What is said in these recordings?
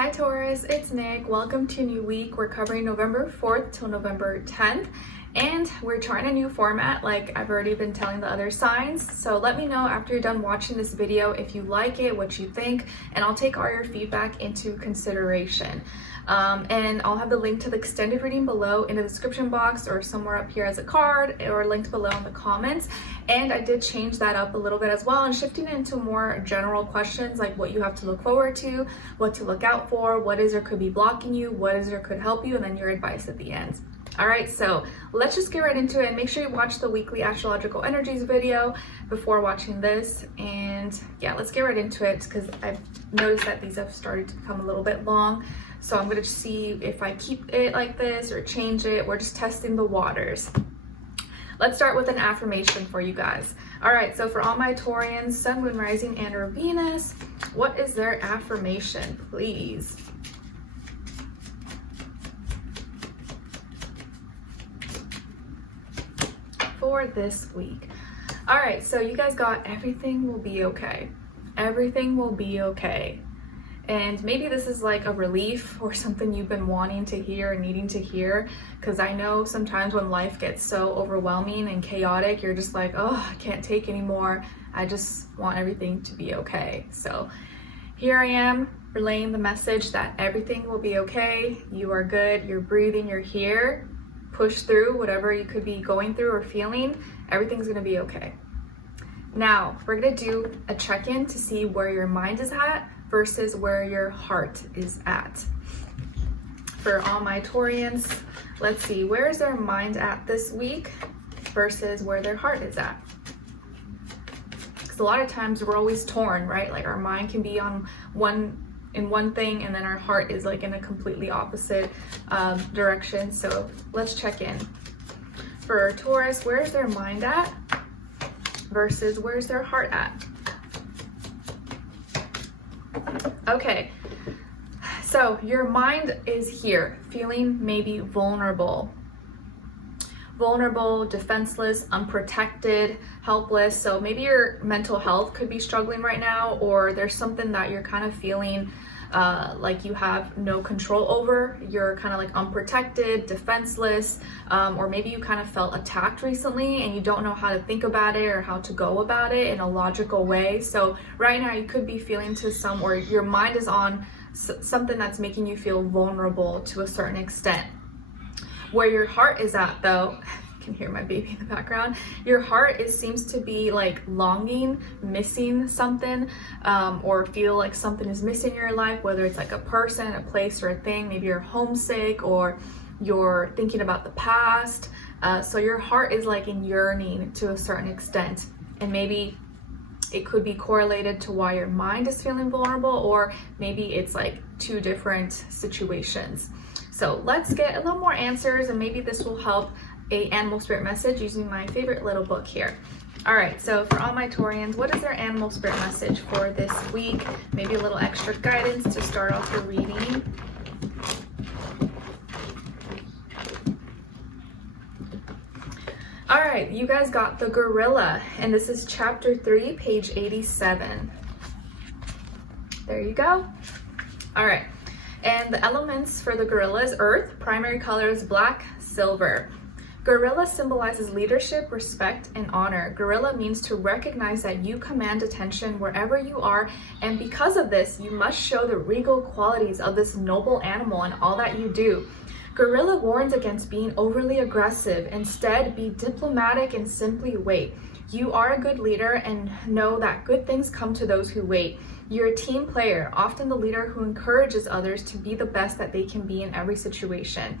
Hi Taurus, it's Nick. Welcome to a new week. We're covering November 4th till November 10th, and we're trying a new format like I've already been telling the other signs. So let me know after you're done watching this video if you like it, what you think, and I'll take all your feedback into consideration. And I'll have the link to the extended reading below in the description box or somewhere up here as a card or linked below in the comments. And I did change that up a little bit as well and shifting it into more general questions like what you have to look forward to, what to look out for, what is or could be blocking you, what is or could help you, and then your advice at the end. All right, so let's just get right into it and make sure you watch the weekly astrological energies video before watching this. And yeah, let's get right into it because I've noticed that these have started to become a little bit long. So I'm gonna see if I keep it like this or change it. We're just testing the waters. Let's start with an affirmation for you guys. All right, so for all my Taurians, Sun, Moon, Rising, and or Venus, what is their affirmation, please? For this week. All right, so you guys got everything will be okay. Everything will be okay. And maybe this is like a relief or something you've been wanting to hear and needing to hear, because I know sometimes when life gets so overwhelming and chaotic, you're just like, oh, I can't take anymore. I just want everything to be okay. So here I am relaying the message that everything will be okay. You are good, you're breathing, you're here. Push through whatever you could be going through or feeling. Everything's gonna be okay. Now, we're gonna do a check-in to see where your mind is at versus where your heart is at. For all my Taurians, let's see, where is their mind at this week versus where their heart is at? Because a lot of times we're always torn, right? Like our mind can be on one thing and then our heart is like in a completely opposite direction. So let's check in. For Taurus, where's their mind at versus where's their heart at? Okay, so your mind is here, feeling maybe vulnerable, defenseless, unprotected, helpless. So maybe your mental health could be struggling right now, or there's something that you're kind of feeling like you have no control over. You're kind of like unprotected, defenseless, or maybe you kind of felt attacked recently and you don't know how to think about it or how to go about it in a logical way. So right now you could be feeling to some, or your mind is on something that's making you feel vulnerable to a certain extent. Where your heart is at though, you can hear my baby in the background, your heart seems to be like longing, missing something, or feel like something is missing in your life, whether it's like a person, a place, or a thing. Maybe you're homesick or you're thinking about the past. So your heart is like in yearning to a certain extent, and maybe it could be correlated to why your mind is feeling vulnerable, or maybe it's like two different situations. So let's get a little more answers, and maybe this will help a animal spirit message using my favorite little book here. All right, so for all my Taurians, what is their animal spirit message for this week? Maybe a little extra guidance to start off the reading. All right, you guys got the gorilla, and this is chapter 3, page 87. There you go. All right, and the elements for the gorilla is earth, primary color is black, silver. Gorilla symbolizes leadership, respect, and honor. Gorilla means to recognize that you command attention wherever you are, and because of this, you must show the regal qualities of this noble animal in all that you do. Gorilla warns against being overly aggressive. Instead, be diplomatic and simply wait. You are a good leader and know that good things come to those who wait. You're a team player, often the leader who encourages others to be the best that they can be in every situation.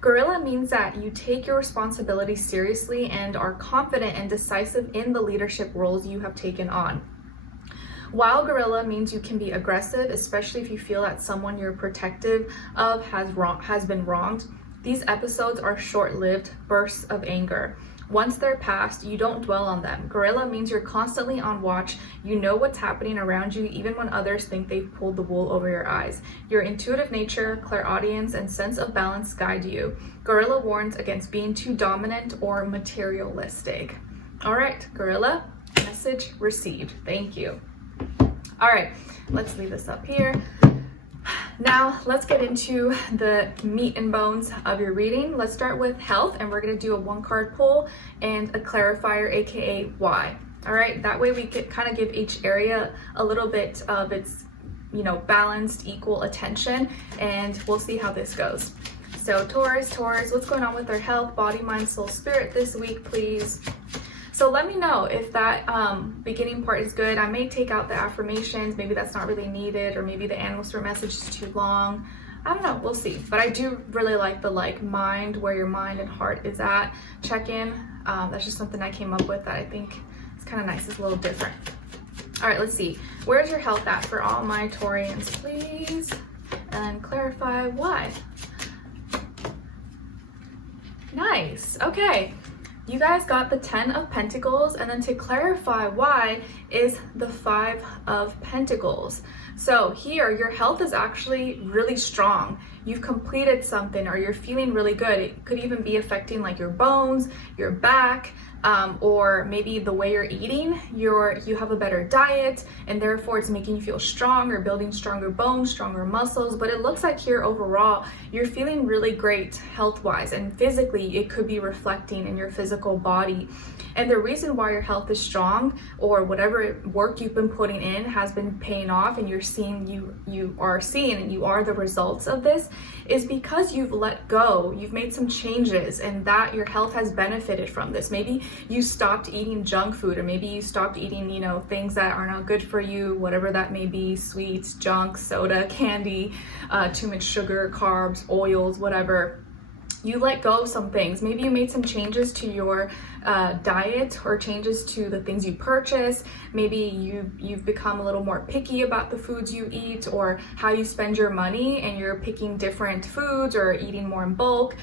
Gorilla means that you take your responsibility seriously and are confident and decisive in the leadership roles you have taken on. While gorilla means you can be aggressive, especially if you feel that someone you're protective of has been wronged, these episodes are short-lived bursts of anger. Once they're past, you don't dwell on them. Gorilla means you're constantly on watch. You know what's happening around you even when others think they've pulled the wool over your eyes. Your intuitive nature, clairaudience, and sense of balance guide you. Gorilla warns against being too dominant or materialistic. All right, Gorilla, message received. Thank you. All right, let's leave this up here. Now let's get into the meat and bones of your reading. Let's start with health, and we're going to do a 1-card pull and a clarifier, aka why. All right, that way we can kind of give each area a little bit of its, balanced, equal attention, and we'll see how this goes. So Taurus, what's going on with their health, body, mind, soul, spirit this week, please? So let me know if that beginning part is good. I may take out the affirmations. Maybe that's not really needed, or maybe the animal spirit message is too long. I don't know, we'll see. But I do really like the mind, where your mind and heart is at. Check in. That's just something I came up with that I think is kind of nice. It's a little different. All right, let's see. Where's your health at for all my Taurians, please? And clarify why. Nice. Okay. You guys got the 10 of Pentacles, and then to clarify why is the 5 of Pentacles. So here, your health is actually really strong. You've completed something, or you're feeling really good. It could even be affecting like your bones, your back, or maybe the way you're eating. You have a better diet, and therefore it's making you feel strong, or building stronger bones, stronger muscles. But it looks like here overall you're feeling really great health-wise, and physically it could be reflecting in your physical body. And the reason why your health is strong, or whatever work you've been putting in has been paying off, and you're seeing you are seeing and you are the results of this, is because you've let go, you've made some changes, and that your health has benefited from this. Maybe you stopped eating junk food, or maybe you stopped eating, things that are not good for you, whatever that may be, sweets, junk, soda, candy, too much sugar, carbs, oils, whatever. You let go of some things. Maybe you made some changes to your diet, or changes to the things you purchase. Maybe you've become a little more picky about the foods you eat, or how you spend your money, and you're picking different foods or eating more in bulk.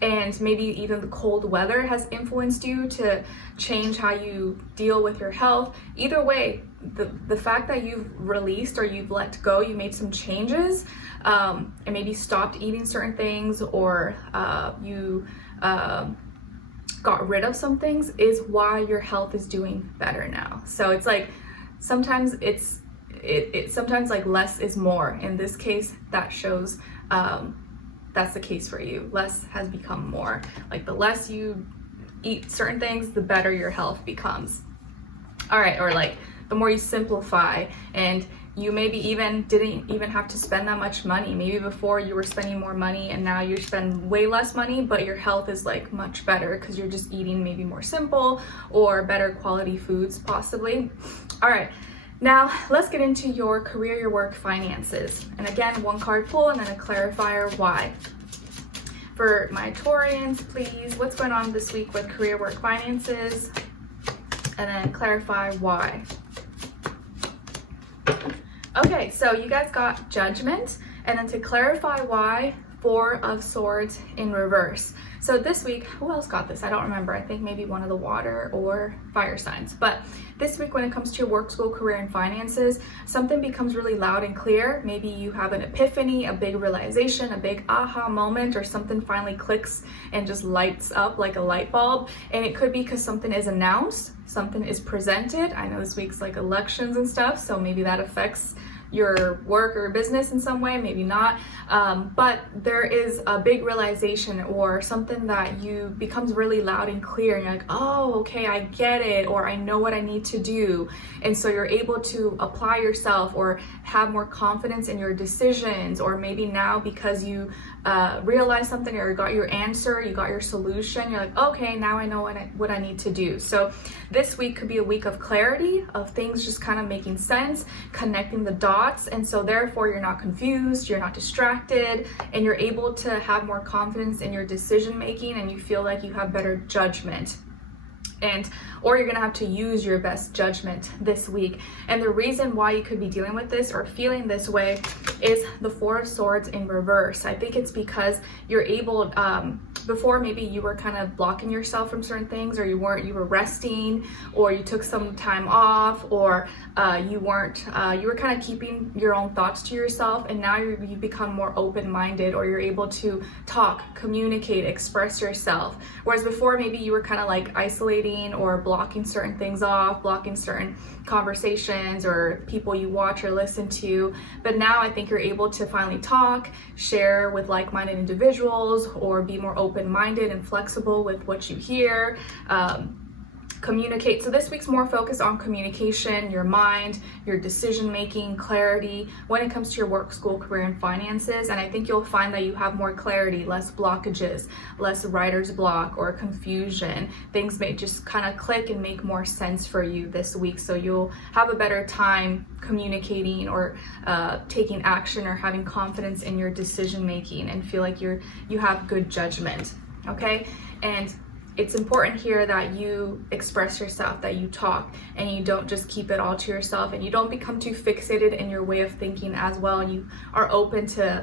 And maybe even the cold weather has influenced you to change how you deal with your health. Either way, the fact that you've released, or you've let go, you made some changes, and maybe stopped eating certain things, or you got rid of some things, is why your health is doing better now. So it's like sometimes it's sometimes like less is more. In this case, that shows that's the case for you. Less has become more. Like the less you eat certain things, the better your health becomes. All right, or like the more you simplify, and you maybe didn't even have to spend that much money. Maybe before you were spending more money, and now you spend way less money, but your health is like much better because you're just eating maybe more simple or better quality foods possibly. All right. Now, let's get into your career, your work, finances. And again, 1-card pull, and then a clarifier why. For my Taurians, please, what's going on this week with career, work, finances? And then clarify why. Okay, so you guys got Judgment, and then to clarify why, 4 of Swords in reverse. So this week, who else got this? I don't remember. I think maybe one of the water or fire signs. But this week, when it comes to your work, school, career, and finances, something becomes really loud and clear. Maybe you have an epiphany, a big realization, a big aha moment, or something finally clicks and just lights up like a light bulb. And it could be because something is announced, something is presented. I know this week's like elections and stuff, so maybe that affects your work or business in some way, maybe not, but there is a big realization, or something that you becomes really loud and clear, and you're like, oh, okay, I get it, or I know what I need to do. And so you're able to apply yourself, or have more confidence in your decisions, or maybe now because you realize something, or got your answer, you got your solution, you're like, okay, now I know what I need to do. So this week could be a week of clarity, of things just kind of making sense, connecting the dots. And so therefore you're not confused, you're not distracted, and you're able to have more confidence in your decision making, and you feel like you have better judgment. Or you're gonna have to use your best judgment this week. And the reason why you could be dealing with this or feeling this way is the 4 of Swords in reverse. I think it's because you're able, before maybe you were kind of blocking yourself from certain things, or you were resting, or you took some time off, or you were kind of keeping your own thoughts to yourself, and now you become more open-minded, or you're able to talk, communicate, express yourself. Whereas before maybe you were kind of like isolating avoiding or blocking certain things off, blocking certain conversations or people you watch or listen to. But now I think you're able to finally talk, share with like-minded individuals, or be more open-minded and flexible with what you hear. Communicate. So this week's more focused on communication, your mind, your decision making, clarity when it comes to your work, school, career, and finances. And I think you'll find that you have more clarity, less blockages, less writer's block or confusion. Things may just kind of click and make more sense for you this week. So you'll have a better time communicating or taking action or having confidence in your decision making and feel like you have good judgment. Okay. And it's important here that you express yourself, that you talk, and you don't just keep it all to yourself, and you don't become too fixated in your way of thinking as well, and you are open to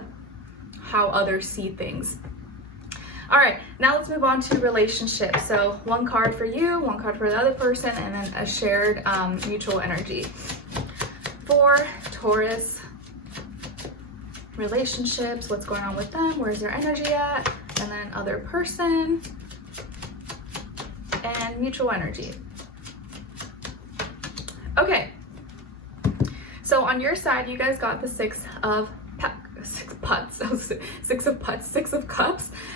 how others see things. All right, now let's move on to relationships. So one card for you, one card for the other person, and then a shared mutual energy. For Taurus relationships, what's going on with them? Where's their energy at? And then other person. And mutual energy. Okay, so on your side, you guys got the Six of Cups.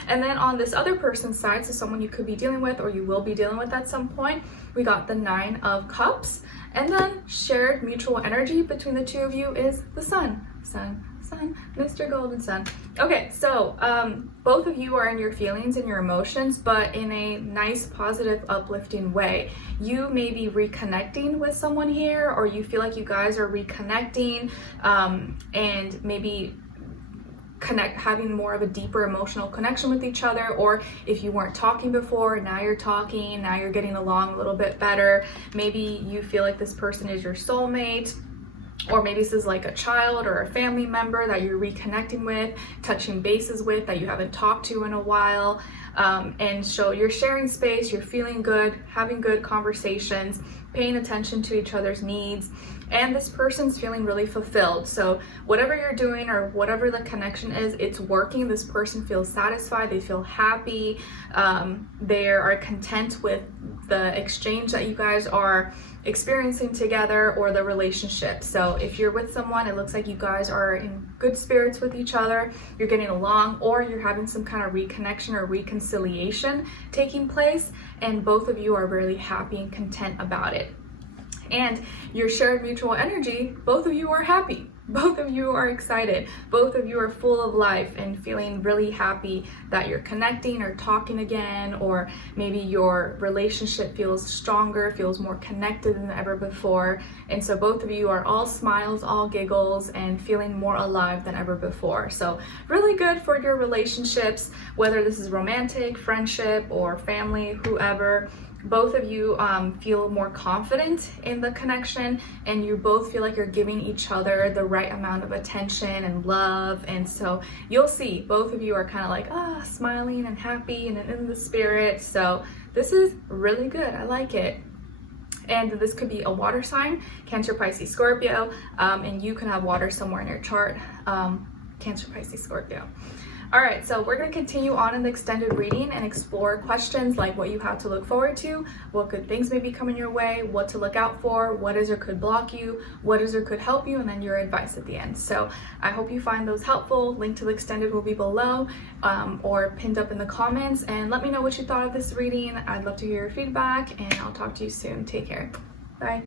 And then on this other person's side, so someone you could be dealing with or you will be dealing with at some point, we got the Nine of Cups. And then shared mutual energy between the two of you is the Sun, Mr. Golden Sun. Okay, so both of you are in your feelings and your emotions, but in a nice, positive, uplifting way. You may be reconnecting with someone here, or you feel like you guys are reconnecting, and maybe having more of a deeper emotional connection with each other. Or if you weren't talking before, now you're talking, now you're getting along a little bit better. Maybe you feel like this person is your soulmate. Or maybe this is like a child or a family member that you're reconnecting with, touching bases with, that you haven't talked to in a while. And so you're sharing space, you're feeling good, having good conversations, paying attention to each other's needs, and this person's feeling really fulfilled. So whatever you're doing or whatever the connection is, it's working. This person feels satisfied, they feel happy, they are content with the exchange that you guys are experiencing together or the relationship. So if you're with someone, it looks like you guys are in good spirits with each other, you're getting along, or you're having some kind of reconnection or reconciliation taking place, and both of you are really happy and content about it. And your shared mutual energy, both of you are happy. Both of you are excited. Both of you are full of life and feeling really happy that you're connecting or talking again, or maybe your relationship feels stronger, feels more connected than ever before. And so both of you are all smiles, all giggles, and feeling more alive than ever before. So really good for your relationships, whether this is romantic, friendship, or family, whoever. Both of you feel more confident in the connection, and you both feel like you're giving each other the right amount of attention and love. And so you'll see both of you are kind of like smiling and happy and in the spirit. So this is really good. I like it. And this could be a water sign, Cancer, Pisces, Scorpio, and you can have water somewhere in your chart, Cancer, Pisces, Scorpio. All right, so we're going to continue on in the extended reading and explore questions like what you have to look forward to, what good things may be coming your way, what to look out for, what is or could block you, what is or could help you, and then your advice at the end. So I hope you find those helpful. Link to the extended will be below or pinned up in the comments, and let me know what you thought of this reading. I'd love to hear your feedback, and I'll talk to you soon. Take care. Bye.